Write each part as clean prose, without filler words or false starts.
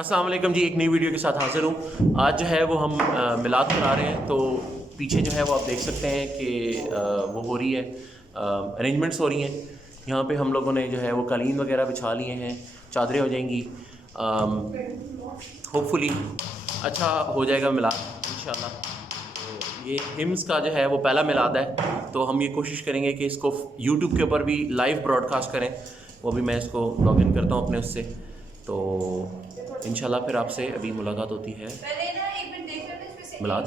السلام علیکم جی، ایک نئی ویڈیو کے ساتھ حاضر ہوں. آج جو ہے وہ ہم میلاد کرا رہے ہیں. تو پیچھے جو ہے وہ آپ دیکھ سکتے ہیں کہ وہ ہو رہی ہے، ارینجمنٹس ہو رہی ہیں. یہاں پہ ہم لوگوں نے جو ہے وہ قالین وغیرہ بچھا لیے ہیں، چادریں ہو جائیں گی. ہوپ فلی اچھا ہو جائے گا میلاد انشاءاللہ. تو یہ ہمز کا جو ہے وہ پہلا میلاد ہے، تو ہم یہ کوشش کریں گے کہ اس کو یوٹیوب کے اوپر بھی لائیو براڈ کاسٹ کریں. وہ بھی میں اس کو لاگ ان کرتا ہوں اپنے اس سے. تو انشاءاللہ پھر آپ سے ابھی ملاقات ہوتی ہے میلاد.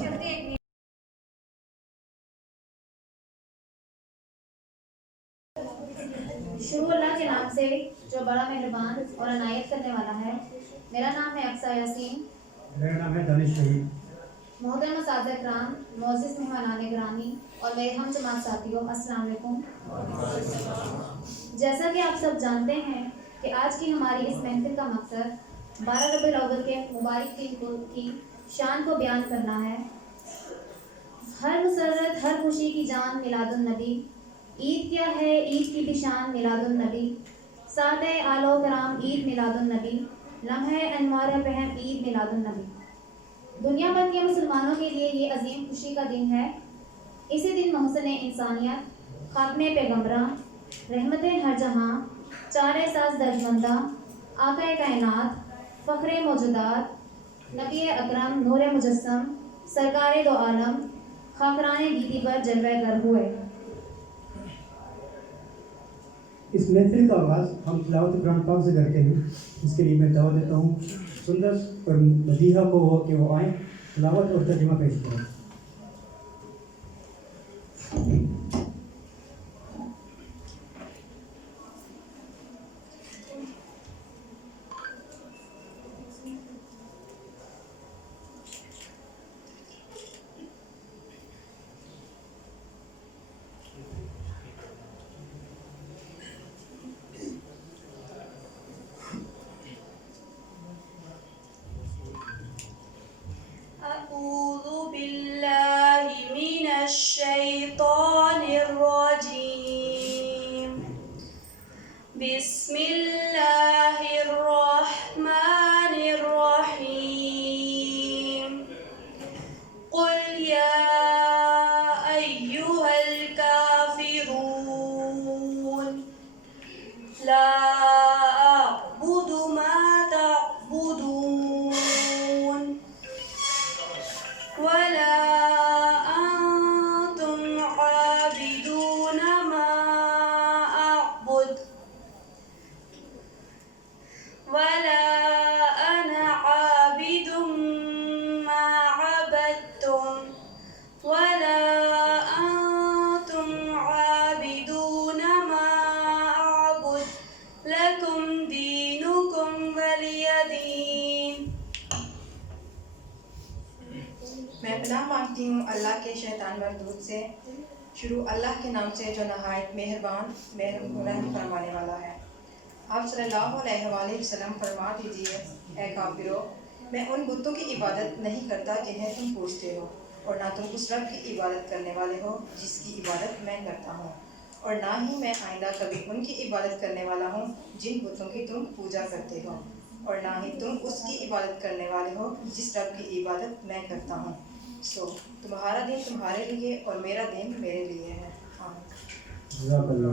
شروع اللہ کے نام سے جو بڑا مہربان اور عنایت کرنے والا ہے. میرا نام ہے اقصیٰ یاسین. میرا نام ہے دانش شہید. محترم اساتذہ کرام، معزز مہمانان گرامی اور میرے ہم جماعت ساتھیوں، السلام علیکم. جیسا کہ آپ سب جانتے ہیں کہ آج کی ہماری اس محفل کا مقصد 12 ربیع الاول کے مبارک دن کی شان کو بیان کرنا ہے. ہر مسرت ہر خوشی کی جان میلاد النبی. عید کیا ہے عید کی بھی شان میلاد النبی. سادہ آل و کرام عید میلاد النبی. لمحہ انوار فہم عید میلاد النبی. دنیا بھر کے مسلمانوں کے لیے یہ عظیم خوشی کا دن ہے. اسی دن محسن انسانیت، خاتمے پیغمبراں، رحمت ہر جہاں، چار احساس درجمندہ، آقا کائنات، فخر موجودات، نبی اکرم نور مجسم، سرکار دو عالم، خاکران گیتی پر جلوہ گر ہوئے. اس محفل کا آغاز ہم تلاوت قرآن پاک سے کرتے ہیں. اس کے لیے میں دعوت دیتا ہوں سندر اور مدیحہ کو کہ وہ آئیں، تلاوت اور ترجمہ پیش کریں. أعوذ بالله من الشيطان الرجيم. بسم الله الرحمن الرحيم. قل يا أيها الكافرون لا أعبد ما تعبدون ولا أنتم عابدون ما أعبد ولا أنا عابد ما عبدتم ولا أنتم عابدون ما أعبد لكم دينكم ولي دين. میں پناہ مانگتی ہوں اللہ کے شیطان مردود سے. شروع اللہ کے نام سے جو نہایت مہربان رحم فرمانے والا ہے. آپ صلی اللہ علیہ وآلہ وسلم فرما دیجیے، اے کافرو، میں ان بتوں کی عبادت نہیں کرتا جنہیں تم پوجتے ہو، اور نہ تم اس رب کی عبادت کرنے والے ہو جس کی عبادت میں کرتا ہوں، اور نہ ہی میں آئندہ کبھی ان کی عبادت کرنے والا ہوں جن بتوں کی تم پوجا کرتے ہو، اور نہ ہی تم اس کی عبادت کرنے والے ہو جس رب کی عبادت میں کرتا ہوں. سو تمہارا دین تمہارے لیے اور میرا دین میرے لیے ہے. آمین. جزاک اللہ.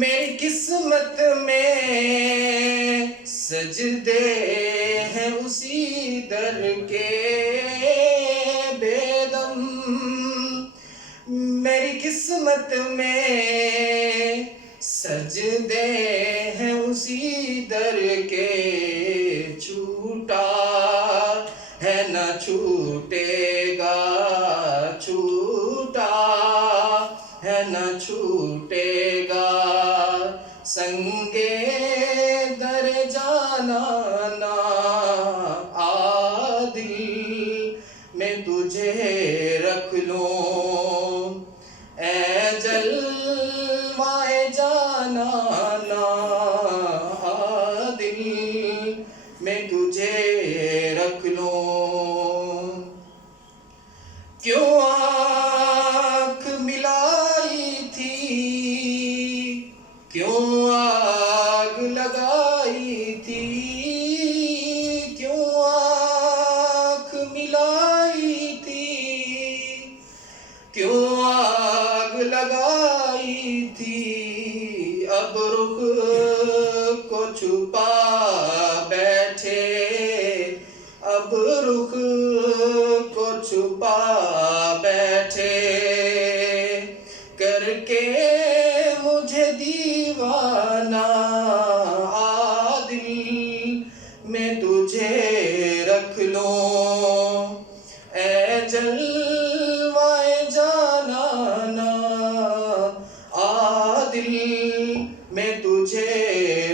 میری قسمت میں سجدے ہیں اسی در کے بے دم، میری قسمت میں سجدے ہیں اسی در کے، چھوٹا ہے نہ چھوٹے گا، چھوٹا ہے نہ چھوٹے گا، سنگے در جانا نا عادل میں تجھے رکھ لوں، اے جلوائے جانا نا عادل میں تجھے رکھ لوں، کیوں آنکھ ملائی تھی، کیوں آگ لگائی تھی، کیوں آنکھ ملائی تھی، کیوں آگ لگائی تھی، اب رخ کو چھپا بیٹھے، اب رخ کو چھپا بیٹھے، کر کے مجھے دیوانہ عادل میں تجھے رکھ لوں، اے جلوائے جانا نا عادل میں تجھے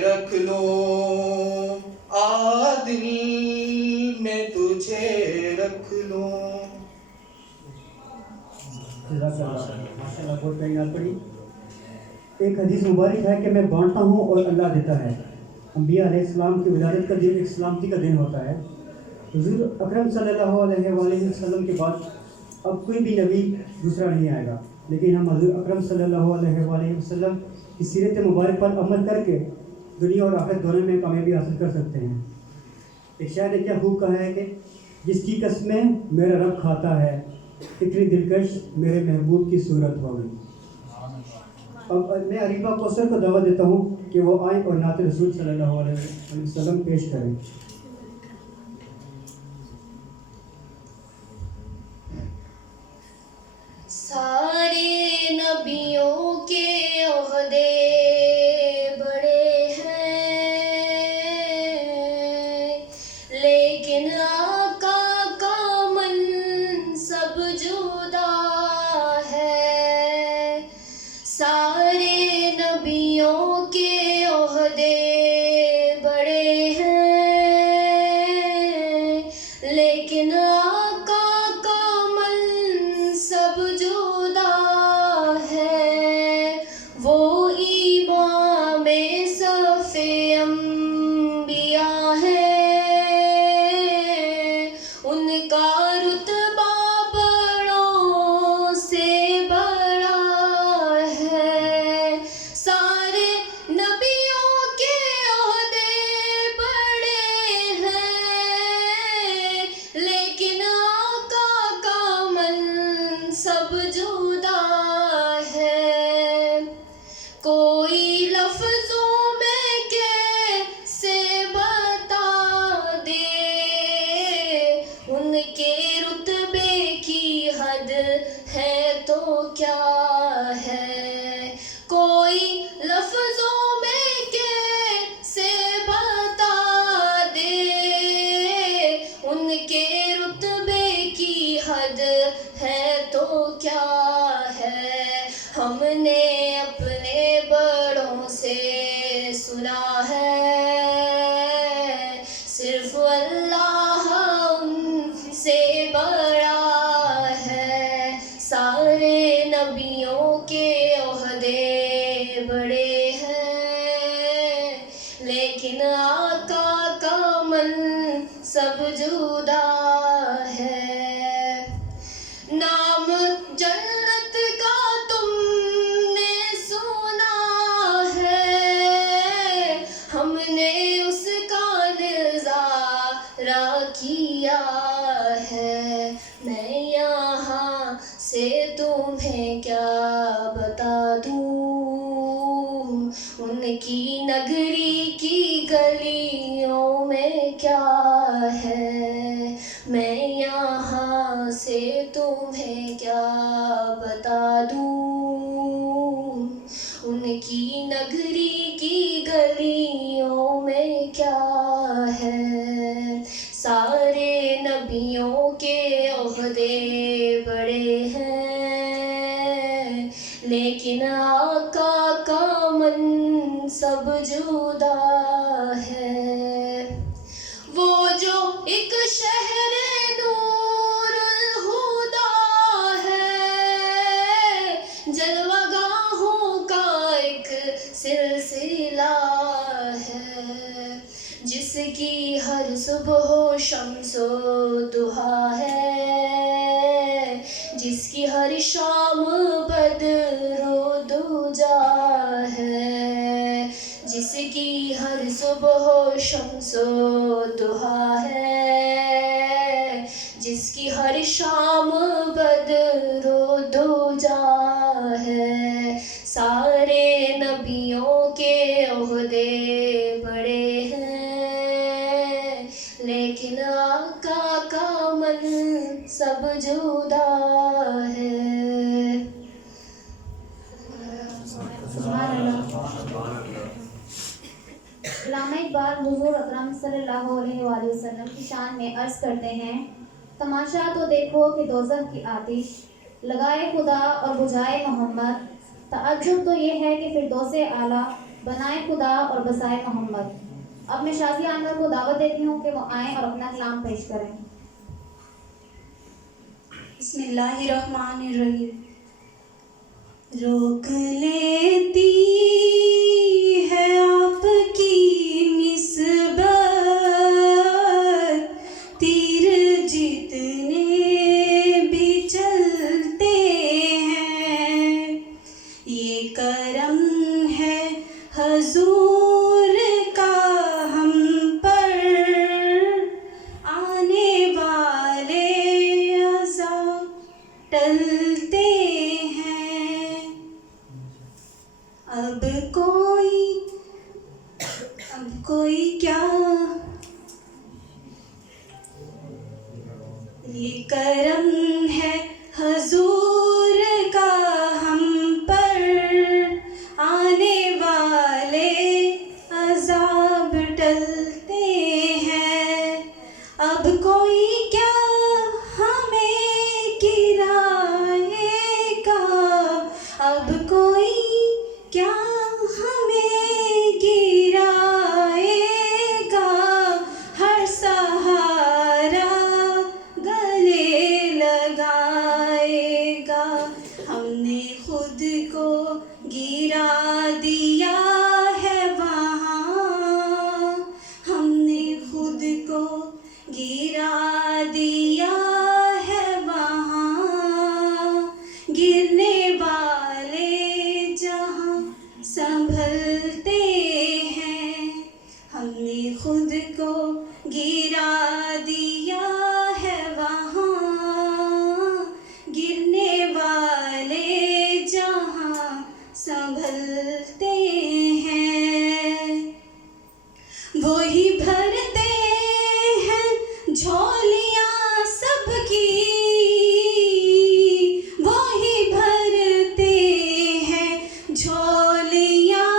رکھ لوں، عادل میں تجھے رکھ لوں۔ ماشاء اللہ بہت پیاری نعت پڑھی۔ ایک حدیث مبارک ہے کہ میں بانٹتا ہوں اور اللہ دیتا ہے۔ انبیاء علیہ السلام کی ولادت کا دن ایک سلامتی کا دن ہوتا ہے۔ حضور اکرم صلی اللہ علیہ وآلہ وسلم کے بعد اب کوئی بھی نبی دوسرا نہیں آئے گا، لیکن ہم حضور اکرم صلی اللہ علیہ وآلہ وسلم کی سیرت مبارک پر عمل کر کے دنیا اور آخرت دونوں میں کامیابی حاصل کر سکتے ہیں۔ ایک شاعر نے کیا خوب کہا ہے کہ جس کی قسمیں میرا رب کھاتا ہے، اتنی دلکش میرے محبوب کی صورت ہوگی۔ اب میں عریبہ کوثر کو دعوت دیتا ہوں کہ وہ آئیں اور نعت رسول صلی اللہ علیہ وسلم پیش کریں۔ سارے نبیوں کے عہدے بڑے ہیں، لیکن آقا کا منصب جدا ہے۔ سارے نبیوں کے عہدے بڑے ہیں، لیکن آقا کا منصب جدا ہے۔ وہ امام صف انبیاء ہے، ان کا رتبہ بڑوں سے بڑا ہے۔ سارے نبیوں کے عہدے بڑے ہیں، لیکن آقا کا منصب جدا ہے۔ کوئی لفظوں میں کیسے بتا دے، ان کے رتبے کی حد ہے تو کیا ہے۔ کوئی لفظوں میں کیسے بتا دے، ان کے رتبے کی حد ہے تو کیا ہے۔ ہم نے اپنے بڑوں سے سنا ہے، صرف اللہ ان سے بڑا ہے۔ سارے نبیوں کے عہدے بڑے ہیں، لیکن آقا کا منصب جدا ہے۔ نام جنت کا تم نے سنا ہے، ہم نے اس کا نظارہ کیا ہے۔ میں یہاں سے تمہیں کیا بتا دوں، نگری کی گلیوں میں کیا ہے، سارے نبیوں کے عہدے بڑے ہیں، لیکن آقا کا منصب جدا ہے۔ وہ جو ایک شہر نور الہدا ہے، جلوہ گاہوں کا ایک سلسلہ ہے، جس کی ہر صبح و شمس و ضحیٰ ہے، جس کی ہر شام بدر و دجا ہے، جس کی ہر صبح و شمس و ضحیٰ ہے، جس کی ہر شام بدر و دجا ہے، سارے نبیوں کے عہدے بڑے ہیں، لیکن آقا کا منصب جدا ہے۔ سبحان اللہ۔ علامہ اقبال حضور اکرم صلی اللہ علیہ وآلہ وسلم کی شان میں عرض کرتے ہیں، تماشا تو دیکھو کہ دوزخ کی آتش لگائے خدا اور بجھائے محمد، تعجب تو یہ ہے کہ فردوس اعلیٰ بنائے خدا اور بسائے محمد۔ اب میں شازیہ انور کو دعوت دیتی ہوں کہ وہ آئیں اور اپنا کلام پیش کریں۔ بسم اللہ الرحمن الرحیم۔ روک لیتی ہے آپ کی نسبت، تیر جتنے بھی چلتے ہیں، یہ کرم ہے حضور کا ہم پر، آنے والے عذاب ٹلتے ہیں۔ اب کوئی کیا، یہ کرم ہے حضور کا ہم پر، آنے والے عذاب ٹلتے ہیں۔ اب کوئی کیا ہمیں گرائے گا، اب کوئی کیا ہمیں گرائے گا، ہر سہارا گلے لگائے گا۔ ہم نے خود کو گرا دیا ہے وہاں، ہم نے خود کو گرا دیا ہے وہاں، گرنے والے جہاں سنبھلتے ہیں، ہم نے خود کو گرا دیا ہے وہاں، گرنے والے جہاں سنبھلتے ہیں۔ وہی بھرتے ہیں جھولیاں سب کی، وہی بھرتے ہیں جھولیاں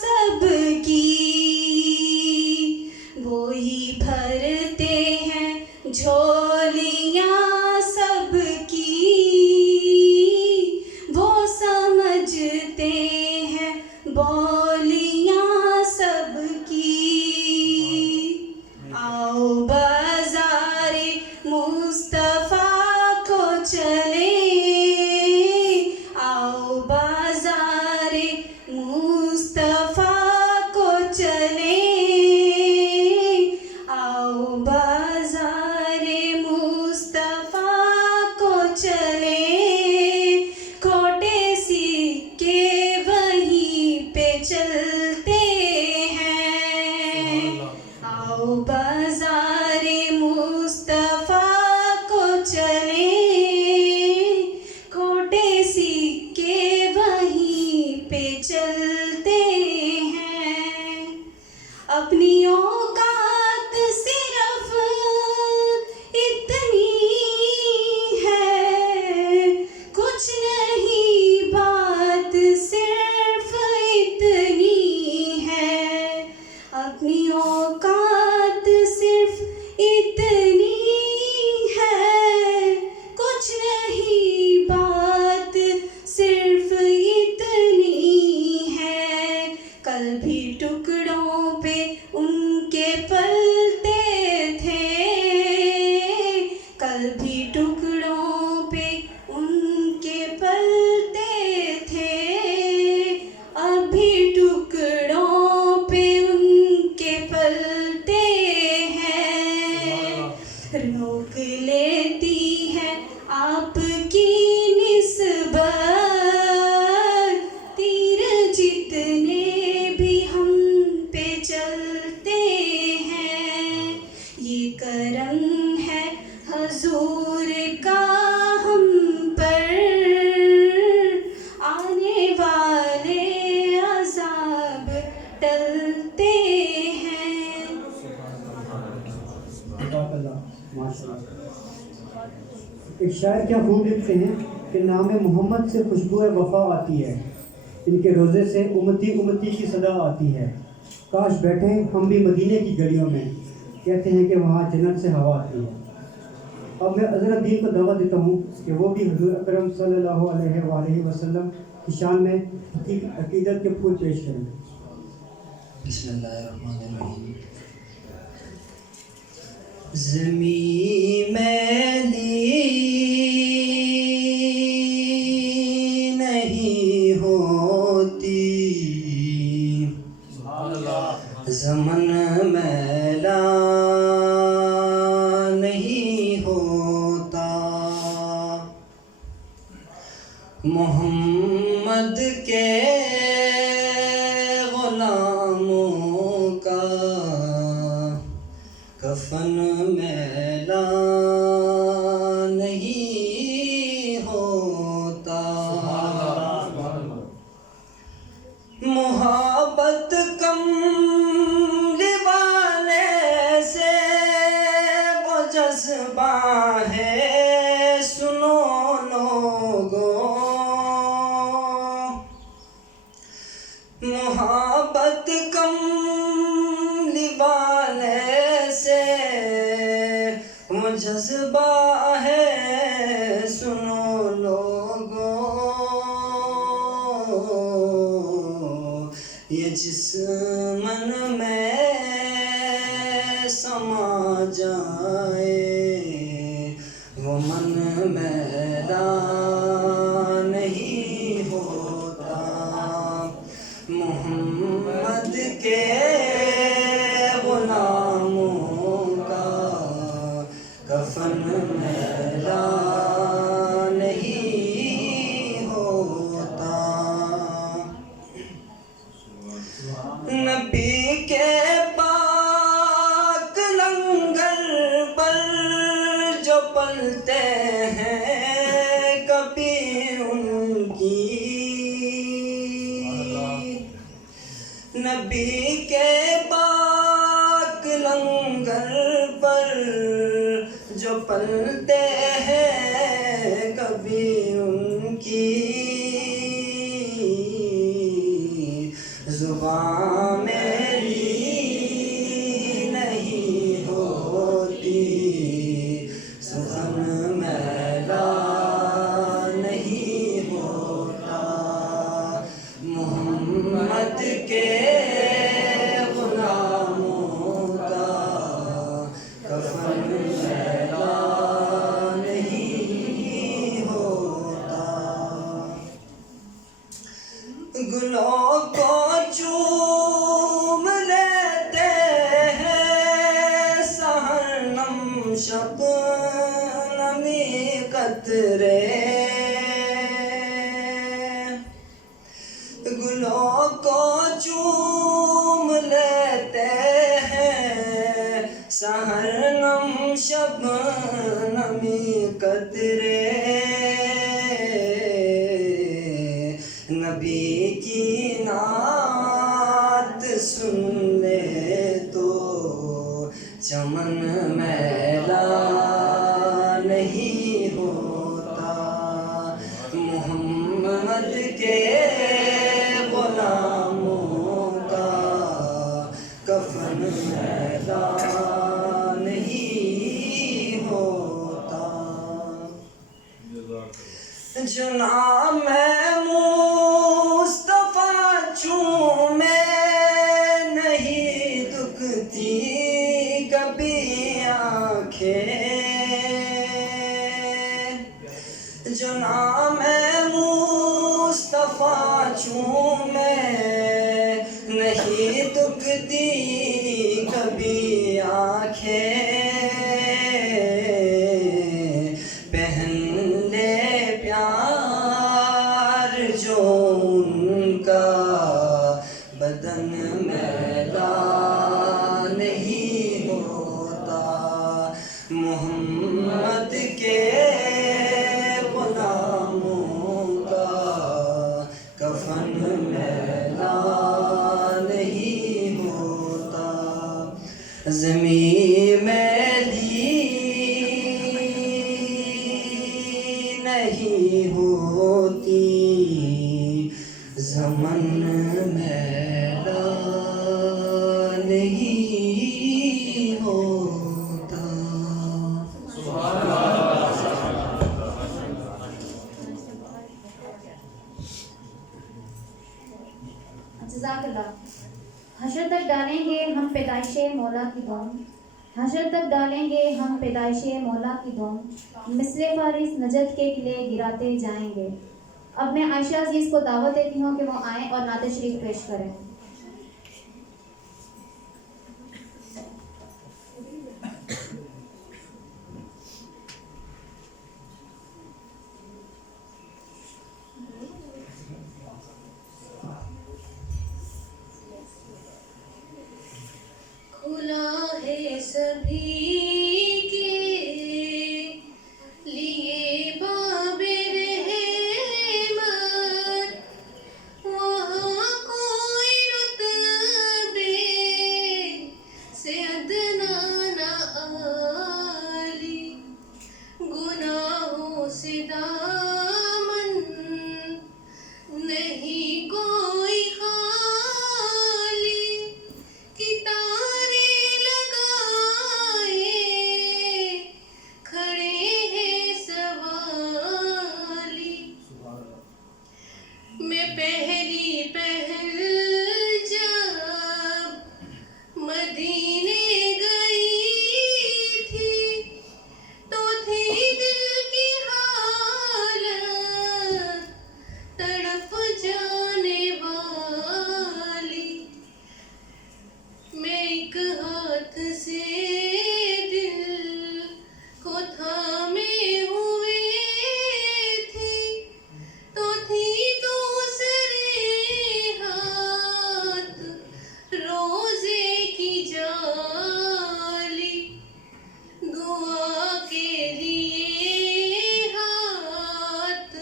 سب کی، وہی بھرتے ہیں جھولیاں سب کی، وہ سمجھتے ہیں بولیاں سب کی۔ آؤ بازار مصطفیٰ کو چلیں، آؤ بازار مصطفیٰ کو چلیں، آؤ بازار مصطفیٰ کو چلیں، کھوٹے سکے وہیں پہ چلتے ہیں۔ آؤ بازار مصطفیٰ کو چلیں، کھوٹے سکے وہیں پہ چلتے ہیں۔ اپنی اوقات صرف اتنی ہے، کچھ نہیں بات صرف اتنی اپنی اوقات صرف اتنی ہے، کچھ نہیں بات صرف اتنی ہے، کل بھی ٹکڑوں پہ ان کے پلتے تھے، کل بھی ٹکڑوں پہ ان کے پلتے تھے، ابھی ٹکڑوں پہ ان کے پلتے ہیں، روک لیتی ہے آپ کی نسبت، تیر جتنے بھی ہم پہ چلتے ہیں، یہ کرم ہے حضور کا ہم پر، آنے والے عذاب ٹلتے ہیں۔ جزاک اللہ، ماشاء اللہ۔ ایک شاعر کیا خوب لکھتے ہیں کہ نام محمد سے خوشبو وفا آتی ہے، ان کے روزے سے امتی امتی کی صدا آتی ہے، کاش بیٹھیں ہم بھی مدینے کی گلیوں میں، کہتے ہیں کہ وہاں جنت سے ہوا آتی ہے۔ اب میں حضرت دین کو دعوت دیتا ہوں کہ وہ بھی حضور اکرم صلی اللہ علیہ وآلہ وسلم کی شان میں عقیدت کے پھول پیش کریں۔ بسم اللہ الرحمن الرحیم۔ زمین میلی نہیں ہوتی، زمن میلا نہیں ہوتا، محمد کے غلاموں کا کفن میلا نہیں ہوتا، محبت کملی والے سے وہ جذبہ ہے، سنو لوگو، محبت کملی والے سے وہ جذبہ ہے، سنو لوگو، یہ جسمن میں سما جائے، وہ من میلا نہیں ہوتا، محمد کے غلاموں کا کفن میلا نہیں ہوتا، نبی کے پاک لنگر پر جو پلتے ہیں کبھی ان کی، نبی کے پاک لنگر پر جو پلتے ہیں کبھی ان کی، زبان میری نہیں ہوتی، سخن میلا نہیں ہوتا، محمد کے غلاموں کا کفن میلا نہیں ہوتا، گلوں کو چوم لیتے ہیں سحر نم شب نمی قطرے، گلوں کو چوم لیتے ہیں سحر نم شب نمی قطرے، نبی کی نعت سن لے تو چمن میلا نہیں ہوتا، محمد کے غلاموں کا کفن جو نام ہے مصطفیٰ چومے نہیں دکھتی کبھی آنکھیں جو نام ہے مصطفیٰ چومے نہیں دکھتی کبھی آنکھیں پہن لے پیار جو ان کا بدن میلا نہیں ہوتا محمد کے غلاموں کا کفن میلا نہیں ہوتا زمین میلی نہیں ہوتی زمن میلا نہیں ہوتا جزاک اللہ. حشر تک ڈالیں گے ہم پیدائش مولا کی دھوم، حشر تک ڈالیں گے ہم پیدائش مولا کی دھوم، مصر فارس نجد کے قلعے گراتے جائیں گے. اب میں عائشہ عزیز کو دعوت دیتی ہوں کہ وہ آئیں اور نعت شریف پیش کریں. کھلا ہے سبھی کے لیے باب رحمت، وہاں کوئی رتبے سے ادنا نہ عالی، گناہوں سے دامن نہیں کوئی خالی، کتارے لگائے کھڑے ہیں سوالی. میں پہلی پہل جب مدینے گئی تھی تو تھی دل کی حالت تڑپ جانے والی. میں ایک ہاتھ سے دل کو تھامے ہوئے تھی تو تھی دوسرے ہاتھ روزے کی جالی. دعا کے لیے ہاتھ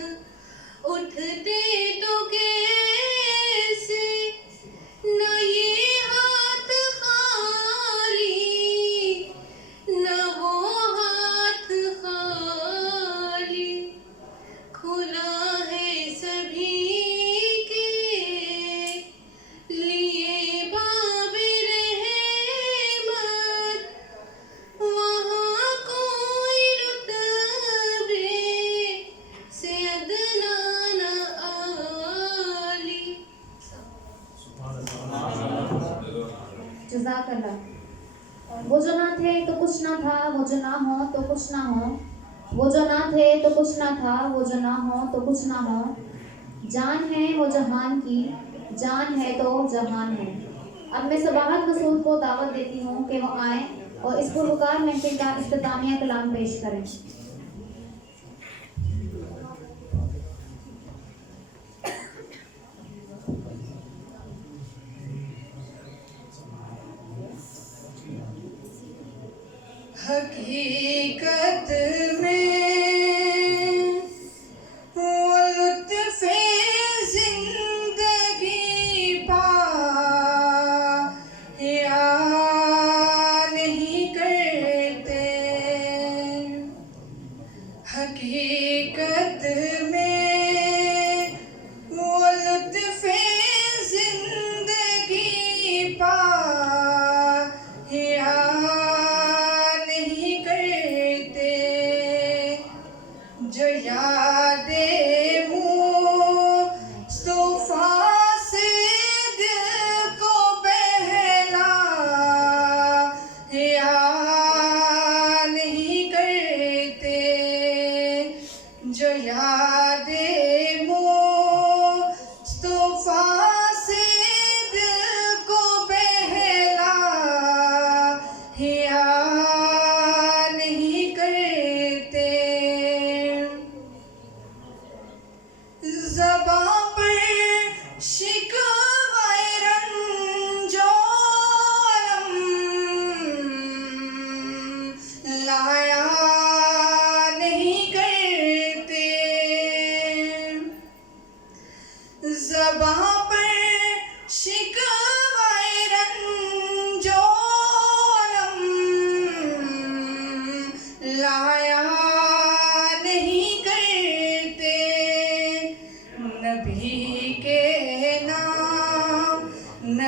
اٹھتے تو کیسے، نہ یہ ہاتھ خالی نہ وہ ہاتھ خالی. کھلا ہے سبھی کے لیے باب رحمت، وہاں کوئی رتبے سے ادنا نہ عالی. جزاک اللہ. وہ جو نہ تھے تو کچھ نہ تھا، وہ جو نہ ہو تو کچھ نہ ہو، وہ جو نہ تھے تو کچھ نہ تھا، وہ جو نہ ہو تو کچھ نہ ہو. جان ہے وہ جہان کی، جان ہے تو جہان ہے. اب میں صباحت مسعود کو دعوت دیتی ہوں کہ وہ آئیں اور اس پروکار محفل کا اختتامیہ کلام پیش کریں. حقیقت میں وہ لطف زندگی پایا نہیں کرتے. حقیقت میں وہ لطف زندگی پایا نہیں کرتے.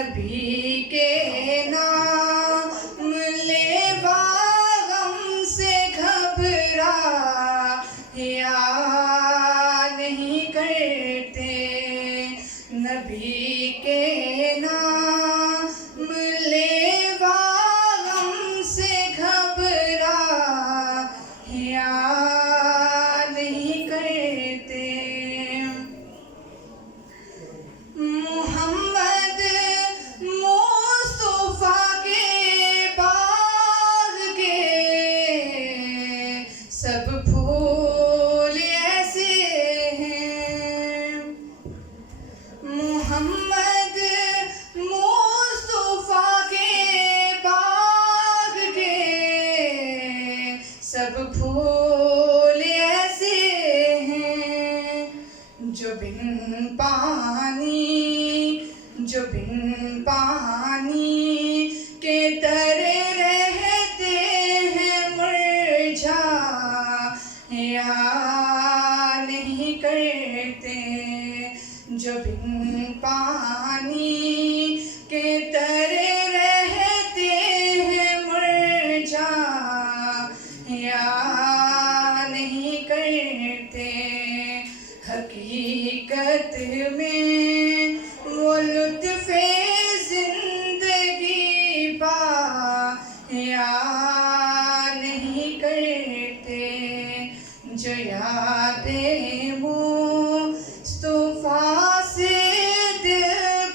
نبی کے نام لیوا غم سے گھبرا یا نہیں کرتے نبی کے نام لیوا غم سے گھبرا یا نہیں کرتے محمد مصطفیٰ کے باغ کے سب پھول ایسے ہیں محمد مصطفیٰ کے باغ کے سب پھول ایسے ہیں جو بن پانی کے ترے رہتے ہیں مرجھا یا نہیں کرتے جو بن پانی کے ترے رہتے ہیں مرجھا یا نہیں کرتے حقیقت میں وہ لطف زندگی پا یا نہیں کرتے جو یاد مصطفیٰ سے دل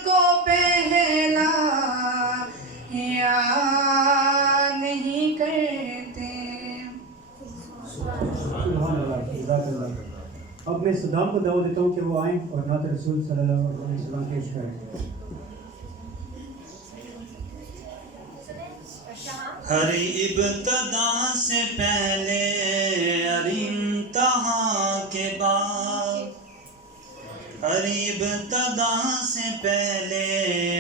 کو پہلا یا نہیں کرتے. سبحان اللہ، جزاک اللہ. اب میں صدام کو دعوت دیتا ہوں کہ وہ آئیں اور نعت رسول صلی اللہ علیہ وسلم پیش کریں. ہر ابتدا سے پہلے ہر انتہا کے بعد ہر ابتدا سے پہلے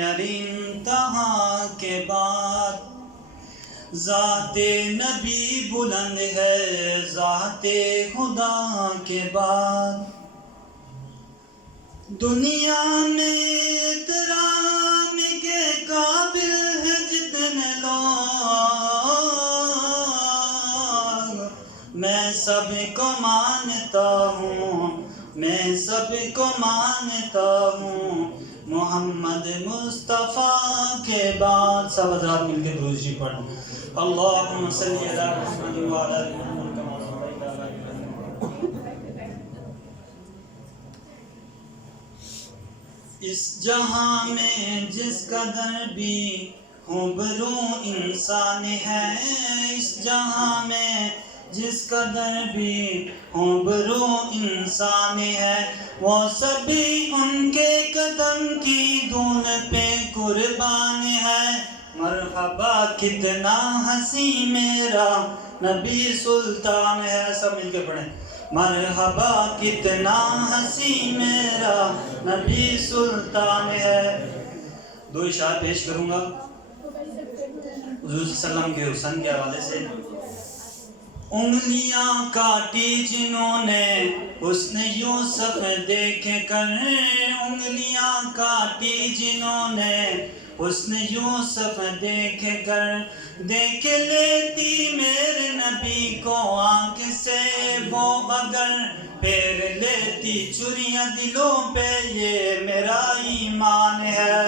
ہر انتہا کے بعد ذات نبی بلند ہے ذات خدا کے بعد دنیا میں احترام کے قابل ہے جتنے لوگ میں سب کو مانتا ہوں میں سب کو مانتا ہوں محمد مصطفیٰ کے بعد. سب حضرات مل کے درود شریف پڑھیں. اللہم صلی علی محمد وعلی آل محمد کما صلیت علی ابراہیم. اس جہاں میں جس قدر بھی ہوں انسان ہے اس جہاں میں جس قدر بھی ہوں انسان ہے وہ سبھی ان کے قدم کی دھول پہ قربان ہے. مرحبا کتنا ہنسی میرا نبی سلطان ہے. سب مل کے پڑھیں. مرحبا کتنا ہنسی میرا نبی سلطان ہے. دو اشعار پیش کروں گا حضور صلی اللہ علیہ وسلم کے حسن کے حوالے سے. انگلیاں کاٹی جنہوں نے حسن یوسف دیکھ کر انگلیاں کاٹی جنہوں نے حسن یوسف دیکھ کر دیکھ لیتی میرے نبی کو آنکھ سے وہ اگر پھیر لیتی چریاں دلوں پہ یہ میرا ایمان ہے.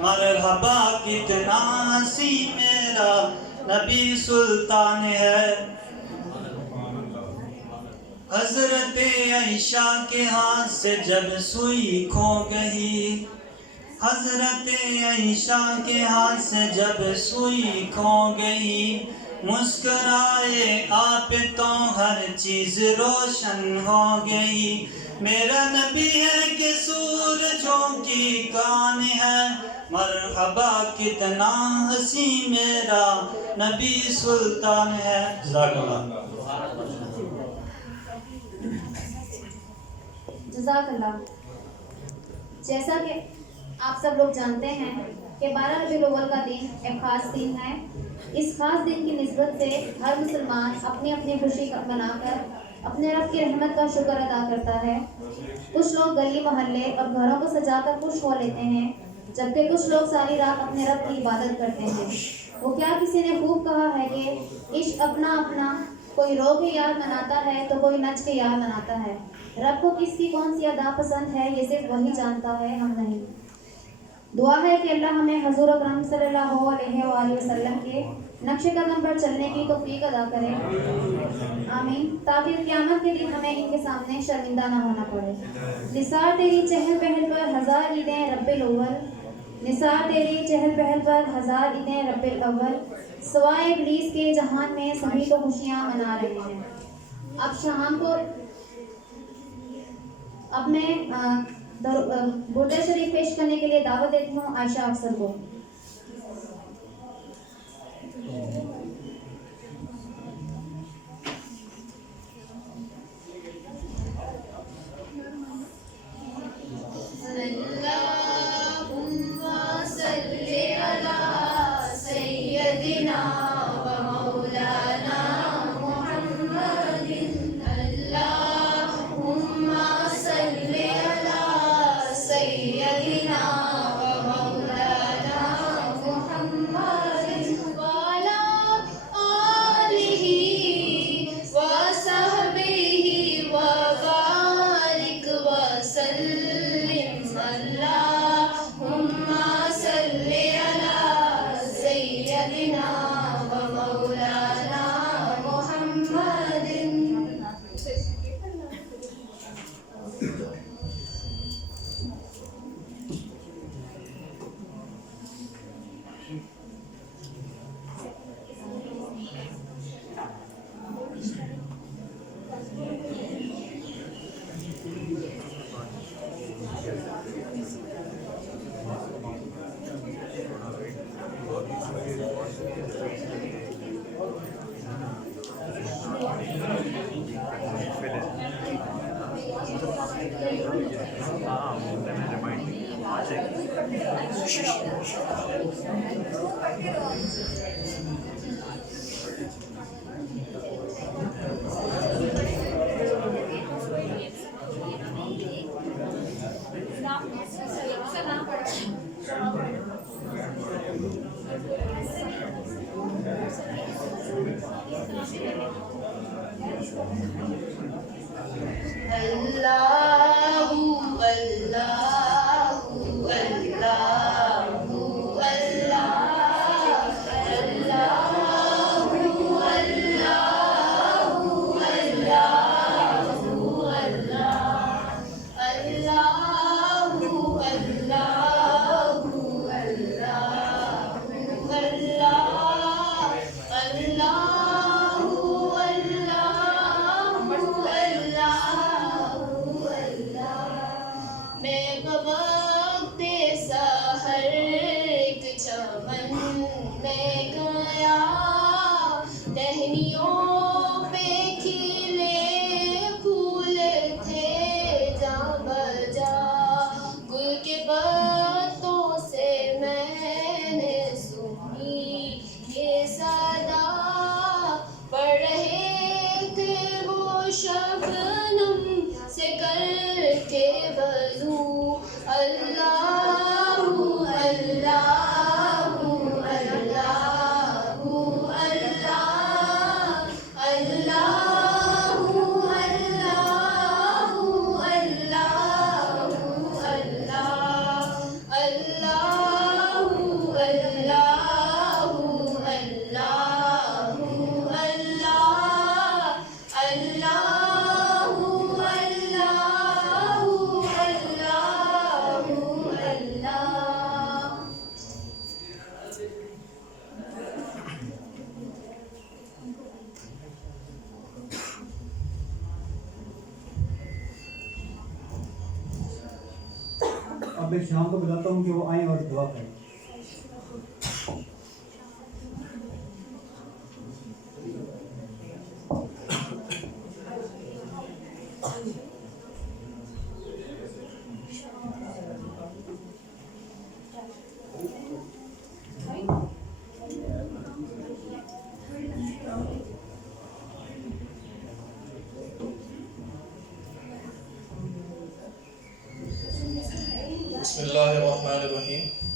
مرحبا کتنا ہنسی میرا نبی سلطان ہے. حضرت عائشہ کے ہاتھ سے جب سوئی کھو گئی حضرت عائشہ کے ہاتھ سے جب سوئی کھو گئی مسکرائے آپ تو ہر چیز روشن ہو گئی. میرا نبی ہے کہ سورجوں کی کان ہے. مرحبا کتنا ہنسی میرا نبی سلطان ہے. جزاک اللہ. جزاک اللہ. جیسا کہ آپ سب لوگ جانتے ہیں کہ 12 ربیع الاول کا دن ایک خاص دن ہے. اس خاص دن کی نسبت سے ہر مسلمان اپنی اپنی خوشی منا کر اپنے رب کی رحمت کا شکر ادا کرتا ہے. کچھ لوگ گلی محلے اور گھروں کو سجا کر خوش ہو لیتے ہیں جبکہ کچھ لوگ ساری رات اپنے رب کی عبادت کرتے ہیں۔ وہ کیا کسی نے خوب کہا ہے کہ عشق اپنا اپنا، کوئی رو کے یاد مناتا ہے تو کوئی نچ کے یاد مناتا ہے۔ رب کو کس کی کون سی ادا پسند ہے یہ صرف وہی جانتا ہے، ہم نہیں۔ دعا ہے کہ اللہ ہمیں حضور اکرم صلی اللہ علیہ وآلہ وسلم کے نقش قدم پر چلنے کی توفیق عطا کرے، آمین، تاکہ قیامت کے دن ہمیں ان کے سامنے شرمندہ نہ ہونا پڑے۔ نثار تیری چہل پہل پر ہزار عیدیں رب الاول، نثار تیری چہل پہل پر ہزار عیدیں رب الاول، سوائے ابلیس کے جہان میں سبھی تو خوشیاں منا رہے ہیں۔ اب شام کو اب میں برد شریف پیش کرنے کے لیے دعوت دیتی ہوں عائشہ افسر کو۔ اللہم صلی علی سیدنا و مولانا محمد، اللہم صلی علی سیدنا و مولانا محمد وعلی آلہ وصحبہ وبارک وسلم، اللہم صلی علی سیدنا و مولانا محمد۔ اب میں شام کو بلاتا ہوں کہ وہ آئیں اور دعا کریں۔ بسم اللہ الرحمن الرحیم۔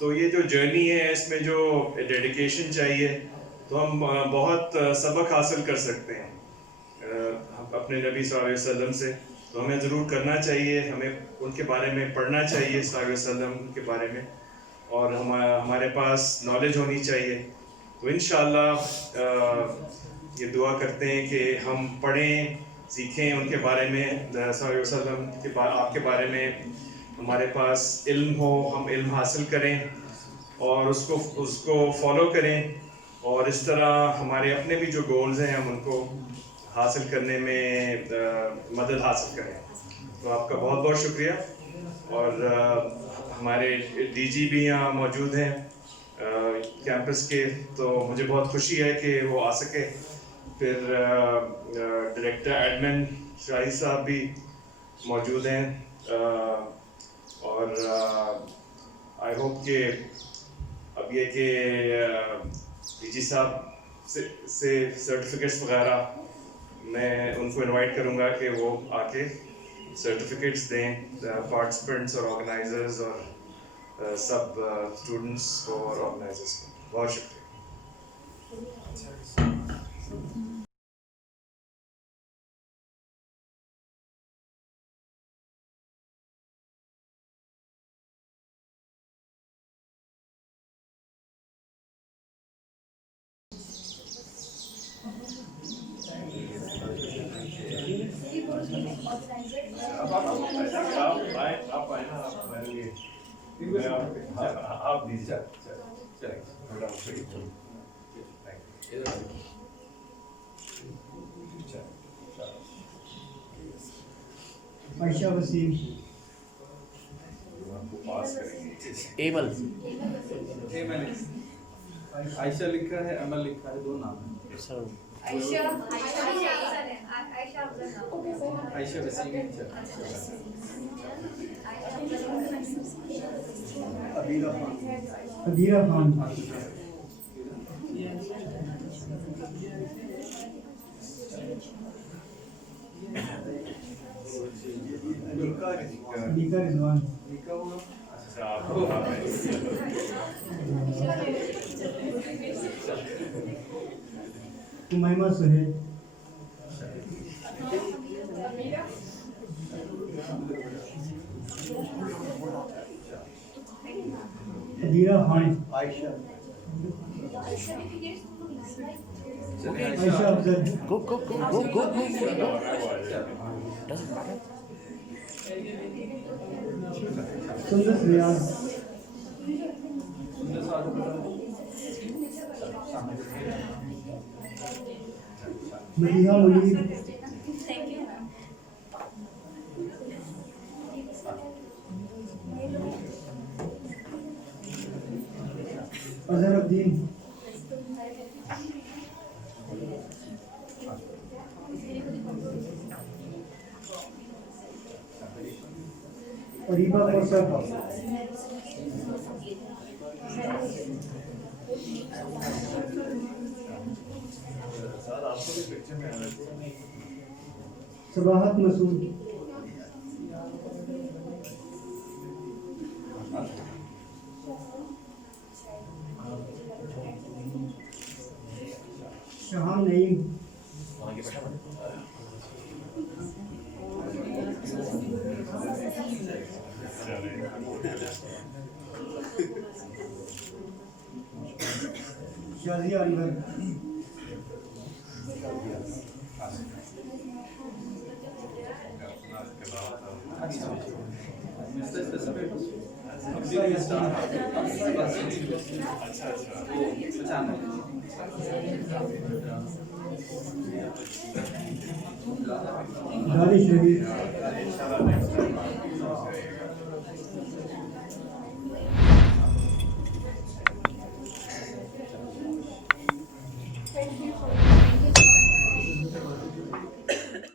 تو یہ جو جرنی ہے اس میں جو ڈیڈیکیشن چاہیے تو ہم بہت سبق حاصل کر سکتے ہیں اپنے نبی صلی اللہ علیہ وسلم سے. تو ہمیں ضرور کرنا چاہیے, ہمیں ان کے بارے میں پڑھنا چاہیے صلی اللہ علیہ وسلم کے بارے میں, اور ہمارے پاس نالج ہونی چاہیے. تو انشاءاللہ یہ دعا کرتے ہیں کہ ہم پڑھیں, سیکھیں ان کے بارے میں, صلی اللہ علیہ وسلم کے آپ کے بارے میں ہمارے پاس علم ہو, ہم علم حاصل کریں اور اس کو فالو کریں, اور اس طرح ہمارے اپنے بھی جو گولز ہیں ہم ان کو حاصل کرنے میں مدد حاصل کریں. تو آپ کا بہت بہت شکریہ. اور ہمارے ڈی جی بھی یہاں موجود ہیں کیمپس کے, تو مجھے بہت خوشی ہے کہ وہ آ سکے. پھر ڈائریکٹر ایڈمن شاہی صاحب بھی موجود ہیں, اور آئی ہوپ کہ اب یہ کہ ڈی جی صاحب سے سرٹیفکیٹس وغیرہ میں ان کو انوائٹ کروں گا کہ وہ آ کے سرٹیفکیٹس دیں پارٹیسپینٹس اور آرگنائزرز اور سب اسٹوڈنٹس کو اور آرگنائزرز کو. بہت شکریہ. عائشہ وسیم, ایمل, عائشہ لکھا ہے, عمل لکھا ہے, دو نام ہیں. عائشہ وسیم. عبیرہ خان, علیقہ رضوان, امیمہ سہیل, حدیرہ خان, عائشہ افضل, go. سندس ریاض, مدیحہ منیر, اظہر الدین, اریبہ کوثر, صباحت مسعود, شہام نعیم, شازیہ انور, دانش رحیم,